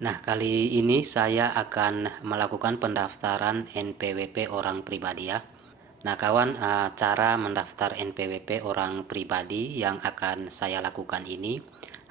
Nah, kali ini saya akan melakukan pendaftaran NPWP orang pribadi ya. Nah, kawan, cara mendaftar NPWP orang pribadi yang akan saya lakukan ini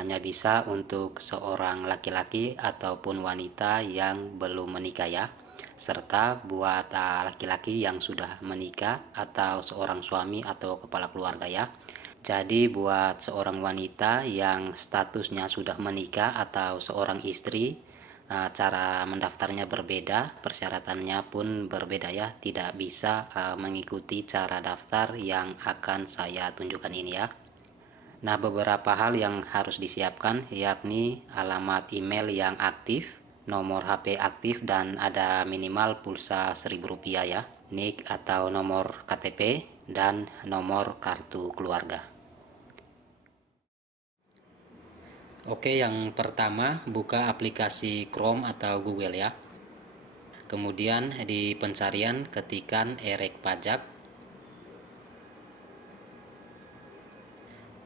hanya bisa untuk seorang laki-laki ataupun wanita yang belum menikah ya. Serta buat laki-laki yang sudah menikah atau seorang suami atau kepala keluarga ya. Jadi buat seorang wanita yang statusnya sudah menikah atau seorang istri, cara mendaftarnya berbeda, persyaratannya pun berbeda ya, tidak bisa mengikuti cara daftar yang akan saya tunjukkan ini ya. Nah, beberapa hal yang harus disiapkan yakni alamat email yang aktif, nomor HP aktif dan ada minimal pulsa Rp1.000 ya, NIK atau nomor KTP dan nomor kartu keluarga. Oke, yang pertama buka aplikasi Chrome atau Google ya. Kemudian di pencarian ketikkan Erek Pajak.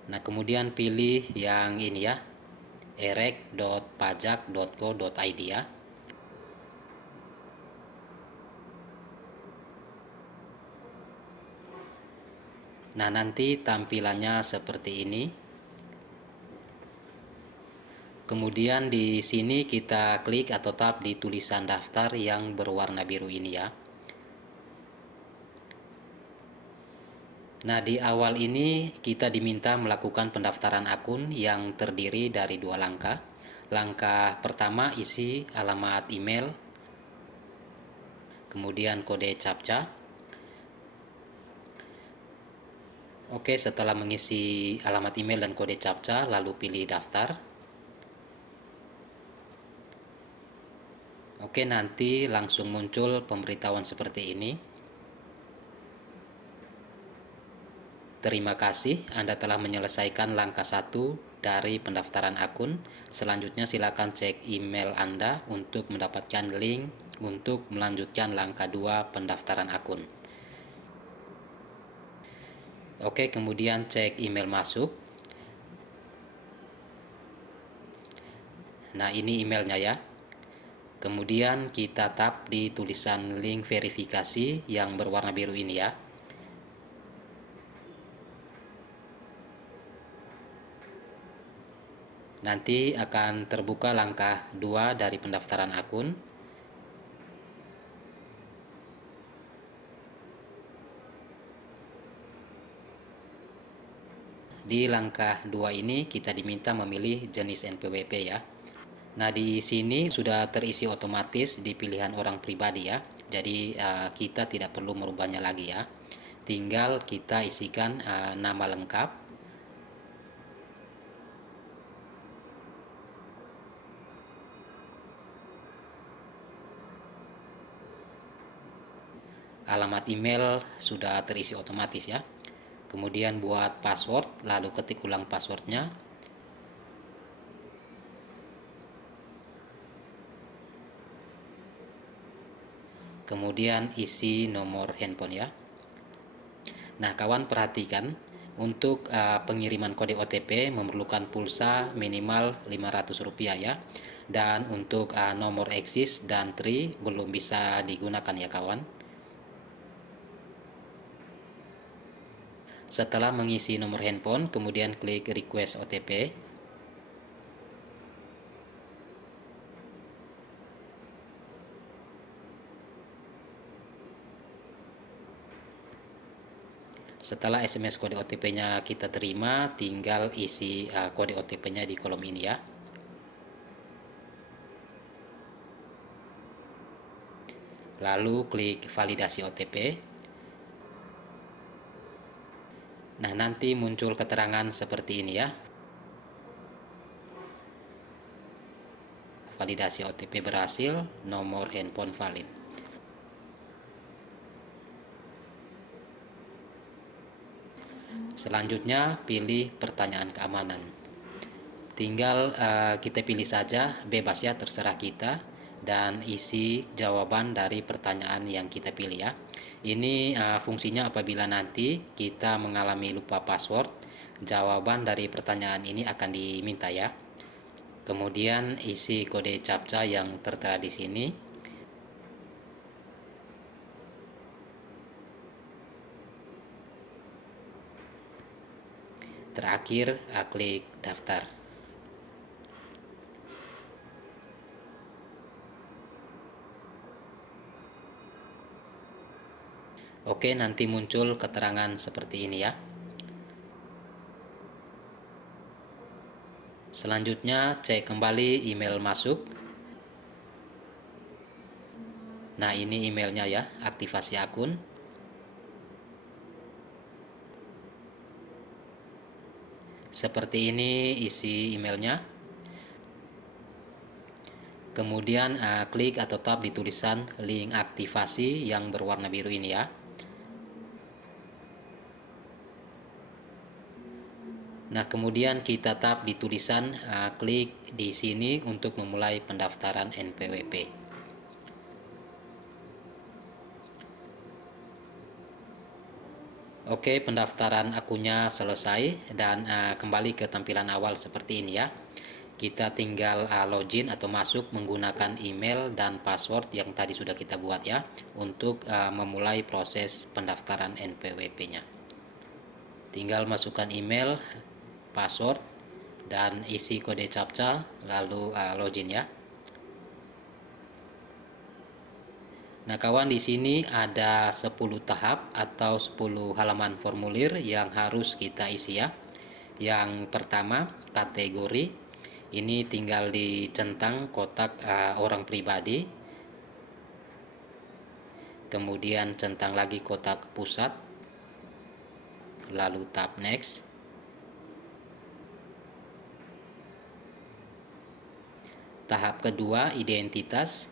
Nah, kemudian pilih yang ini ya, erek.pajak.go.id ya. Nah, nanti tampilannya seperti ini. Kemudian di sini kita klik atau tap di tulisan daftar yang berwarna biru ini ya. Nah, di awal ini kita diminta melakukan pendaftaran akun yang terdiri dari 2 langkah. Langkah pertama isi alamat email, kemudian kode CAPTCHA. Oke, setelah mengisi alamat email dan kode CAPTCHA, lalu pilih daftar. Oke, nanti langsung muncul pemberitahuan seperti ini. Terima kasih, Anda telah menyelesaikan langkah 1 dari pendaftaran akun. Selanjutnya silakan cek email Anda untuk mendapatkan link untuk melanjutkan langkah 2 pendaftaran akun. Oke, kemudian cek email masuk. Nah, ini emailnya ya. Kemudian kita tap di tulisan link verifikasi yang berwarna biru ini ya. Nanti akan terbuka langkah 2 dari pendaftaran akun. Di langkah 2 ini kita diminta memilih jenis NPWP ya. Nah, di sini sudah terisi otomatis di pilihan orang pribadi ya. Jadi kita tidak perlu merubahnya lagi ya. Tinggal kita isikan nama lengkap, alamat email sudah terisi otomatis ya. Kemudian buat password, lalu ketik ulang passwordnya. Kemudian isi nomor handphone ya. Nah, kawan perhatikan, untuk pengiriman kode OTP memerlukan pulsa minimal Rp500 ya. Dan untuk nomor eksis dan tri belum bisa digunakan ya kawan. Setelah mengisi nomor handphone, kemudian klik request OTP. Setelah SMS kode OTP-nya kita terima, tinggal isi kode OTP-nya di kolom ini ya. Lalu klik validasi OTP. Nah, nanti muncul keterangan seperti ini ya. Validasi OTP berhasil, nomor handphone valid. Selanjutnya pilih pertanyaan keamanan. Tinggal kita pilih saja, bebas ya, terserah kita, dan isi jawaban dari pertanyaan yang kita pilih ya. Ini fungsinya apabila nanti kita mengalami lupa password, jawaban dari pertanyaan ini akan diminta ya. Kemudian isi kode CAPTCHA yang tertera di sini. Terakhir, klik daftar. Oke, nanti muncul keterangan seperti ini ya. Selanjutnya, cek kembali email masuk. Nah, ini emailnya ya, aktivasi akun. Seperti ini isi emailnya. Kemudian klik atau tap di tulisan link aktivasi yang berwarna biru ini ya. Nah, kemudian kita tap di tulisan klik di sini untuk memulai pendaftaran NPWP. Oke, pendaftaran akunnya selesai dan kembali ke tampilan awal seperti ini ya. Kita tinggal login atau masuk menggunakan email dan password yang tadi sudah kita buat ya, untuk memulai proses pendaftaran NPWP-nya. Tinggal masukkan email, password, dan isi kode CAPTCHA, lalu login ya. Nah, kawan, di sini ada 10 tahap atau 10 halaman formulir yang harus kita isi ya. Yang pertama, kategori. Ini tinggal dicentang kotak orang pribadi. Kemudian centang lagi kotak pusat. Lalu tap next. Tahap kedua, identitas.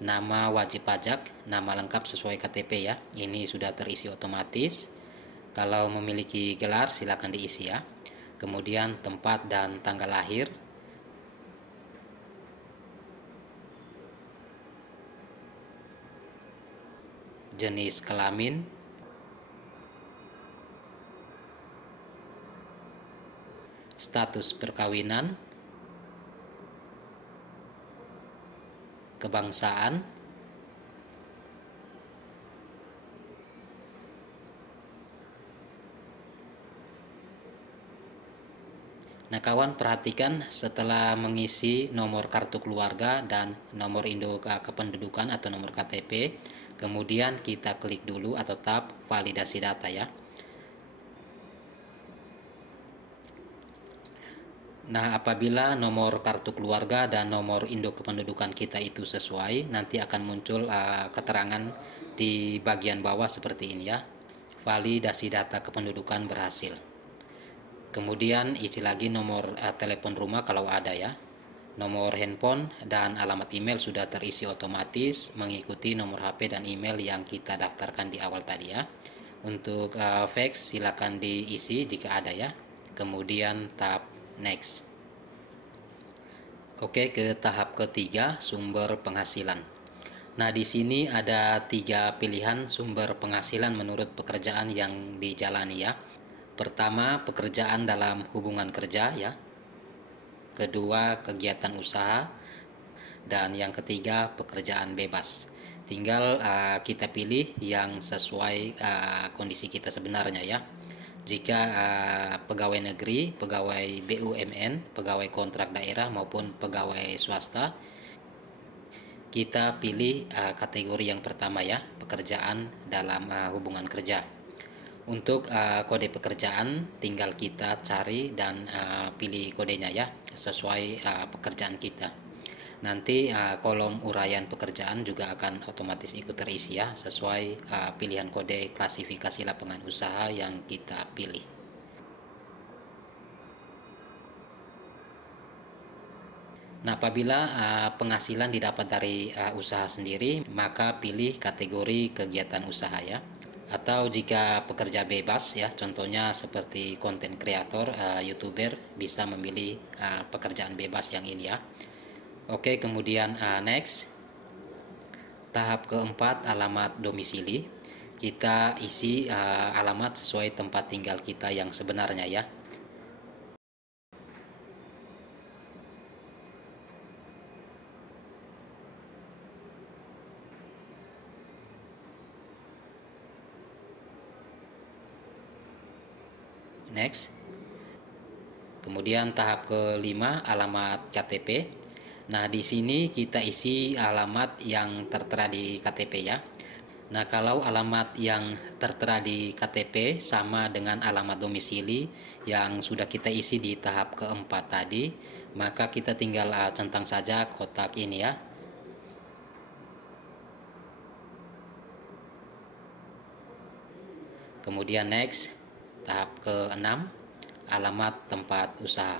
Nama wajib pajak, nama lengkap sesuai KTP ya. Ini sudah terisi otomatis. Kalau memiliki gelar silakan diisi ya. Kemudian tempat dan tanggal lahir. Jenis kelamin. Status perkawinan. Kebangsaan. Nah, kawan, perhatikan setelah mengisi nomor kartu keluarga dan nomor induk kependudukan atau nomor KTP, kemudian kita klik dulu atau tap validasi data ya. Nah, apabila nomor kartu keluarga dan nomor induk kependudukan kita itu sesuai, nanti akan muncul keterangan di bagian bawah seperti ini ya. Validasi data kependudukan berhasil. Kemudian isi lagi nomor telepon rumah kalau ada ya. Nomor handphone dan alamat email sudah terisi otomatis mengikuti nomor HP dan email yang kita daftarkan di awal tadi ya. Untuk fax silakan diisi jika ada ya. Kemudian tap next. Oke, ke tahap ketiga, sumber penghasilan. Nah, di sini ada 3 pilihan sumber penghasilan menurut pekerjaan yang dijalani ya. Pertama, pekerjaan dalam hubungan kerja ya. Kedua, kegiatan usaha. Dan yang ketiga, pekerjaan bebas. Tinggal kita pilih yang sesuai kondisi kita sebenarnya ya. Jika pegawai negeri, pegawai BUMN, pegawai kontrak daerah maupun pegawai swasta, kita pilih kategori yang pertama ya, pekerjaan dalam hubungan kerja. Untuk kode pekerjaan tinggal kita cari dan pilih kodenya ya, sesuai pekerjaan kita. Nanti kolom uraian pekerjaan juga akan otomatis ikut terisi ya, sesuai pilihan kode klasifikasi lapangan usaha yang kita pilih. Nah, apabila penghasilan didapat dari usaha sendiri, maka pilih kategori kegiatan usaha ya. Atau jika pekerja bebas ya, contohnya seperti konten kreator, YouTuber, bisa memilih pekerjaan bebas yang ini ya. Oke, kemudian next. Tahap keempat, alamat domisili. Kita isi alamat sesuai tempat tinggal kita yang sebenarnya ya. next. Kemudian tahap kelima, alamat KTP. Nah, di sini kita isi alamat yang tertera di KTP ya. Nah, kalau alamat yang tertera di KTP sama dengan alamat domisili yang sudah kita isi di tahap keempat tadi, maka kita tinggal centang saja kotak ini ya. Kemudian next, tahap ke-6, alamat tempat usaha.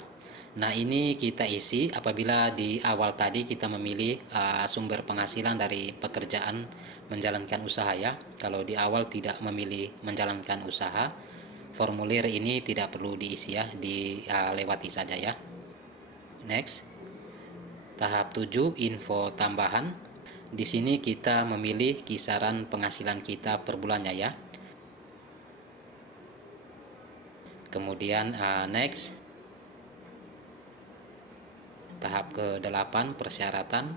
Nah, ini kita isi apabila di awal tadi kita memilih sumber penghasilan dari pekerjaan menjalankan usaha ya. Kalau di awal tidak memilih menjalankan usaha, formulir ini tidak perlu diisi ya, dilewati saja ya. Next. Tahap 7, info tambahan. Di sini kita memilih kisaran penghasilan kita per bulannya ya. Kemudian next. Tahap ke-8, persyaratan.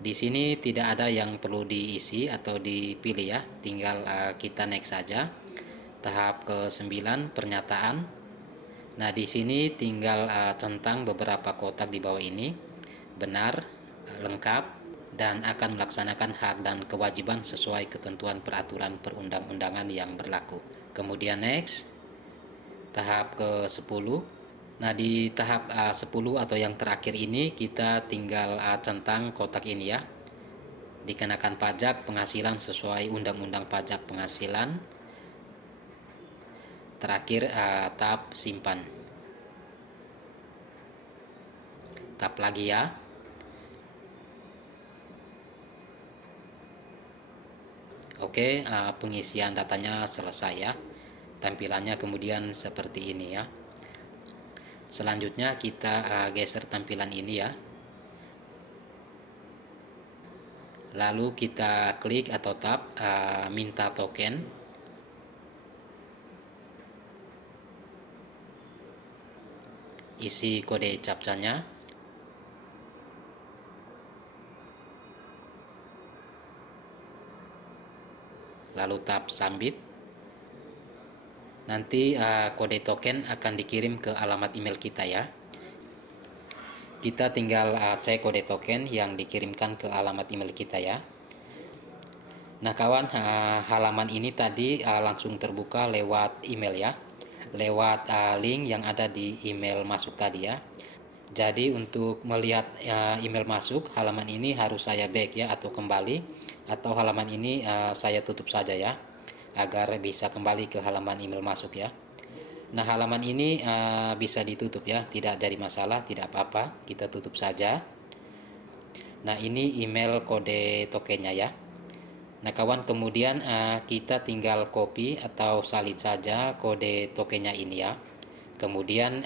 Di sini tidak ada yang perlu diisi atau dipilih ya, tinggal kita next saja. Tahap ke-9, pernyataan. Nah, di sini tinggal centang beberapa kotak di bawah ini, benar, lengkap, dan akan melaksanakan hak dan kewajiban sesuai ketentuan peraturan perundang-undangan yang berlaku. Kemudian next. Tahap ke-10. Nah, di tahap 10 atau yang terakhir ini kita tinggal centang kotak ini ya. Dikenakan pajak penghasilan sesuai Undang-Undang Pajak Penghasilan. Terakhir tahap simpan. Tap lagi ya. Oke, pengisian datanya selesai ya. Tampilannya kemudian seperti ini ya. Selanjutnya kita geser tampilan ini ya. Lalu kita klik atau tap minta token. Isi kode captcha-nya. Lalu tap submit. Nanti kode token akan dikirim ke alamat email kita ya. Kita tinggal cek kode token yang dikirimkan ke alamat email kita ya. Nah kawan, halaman ini tadi langsung terbuka lewat email ya, lewat link yang ada di email masuk tadi ya. Jadi untuk melihat email masuk, halaman ini harus saya back ya, atau kembali, atau halaman ini saya tutup saja ya, agar bisa kembali ke halaman email masuk ya. Nah, halaman ini bisa ditutup ya, tidak jadi masalah, tidak apa-apa, kita tutup saja. Nah, ini email kode tokennya ya. Nah, kawan, kemudian kita tinggal copy atau salin saja kode tokennya ini ya. Kemudian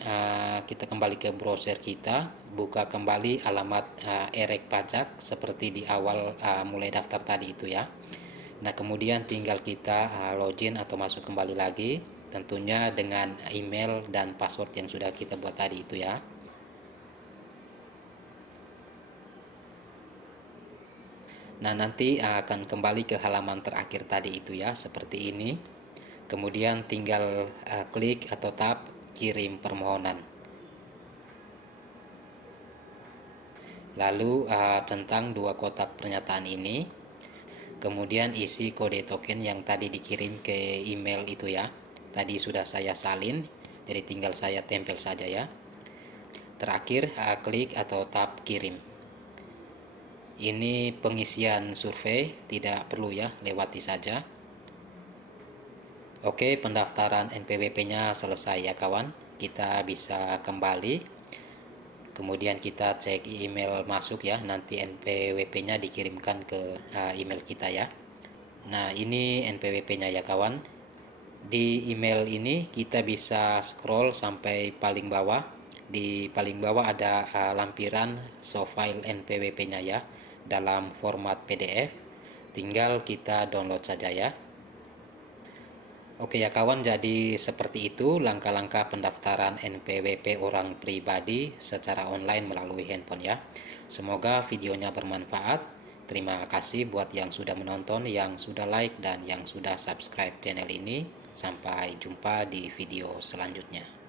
kita kembali ke browser kita, buka kembali alamat e-rek pajak seperti di awal mulai daftar tadi itu ya. Nah, kemudian tinggal kita login atau masuk kembali lagi, tentunya dengan email dan password yang sudah kita buat tadi itu ya. Nah, nanti akan kembali ke halaman terakhir tadi itu ya, seperti ini. Kemudian tinggal klik atau tap kirim permohonan. Lalu centang dua kotak pernyataan ini. Kemudian isi kode token yang tadi dikirim ke email itu ya. Tadi sudah saya salin, jadi tinggal saya tempel saja ya. Terakhir klik atau tap kirim. Ini pengisian survei, tidak perlu ya, lewati saja. Oke, pendaftaran NPWP-nya selesai ya kawan. Kita bisa kembali. Kemudian kita cek email masuk ya, nanti NPWP-nya dikirimkan ke email kita ya. Nah, ini NPWP-nya ya kawan. Di email ini kita bisa scroll sampai paling bawah. Di paling bawah ada lampiran show file NPWP-nya ya, dalam format PDF. Tinggal kita download saja ya. Oke ya kawan, jadi seperti itu langkah-langkah pendaftaran NPWP orang pribadi secara online melalui handphone ya. Semoga videonya bermanfaat. Terima kasih buat yang sudah menonton, yang sudah like, dan yang sudah subscribe channel ini. Sampai jumpa di video selanjutnya.